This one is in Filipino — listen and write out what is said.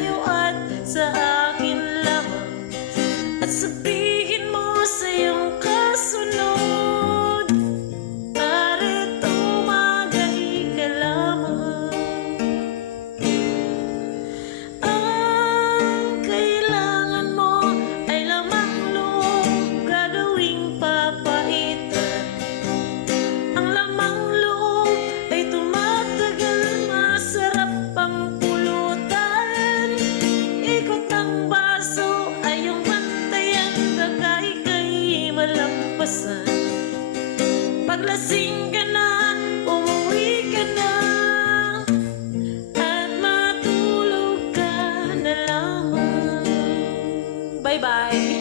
sa'yo at sa akin lamang. At sabihin mo sa iyong kasunod, narito magaling ka lamang. Ang kailangan mo ay lamang loob, gagawing papaitan. Ang lamang loob ay tumatagal, masarap ang pulutan. Ikot ng baso ay iyong bantayan, baka ika'y malampasan. Paglasing ka na, umuwi ka na, at matulog ka na lamang. Bye-bye!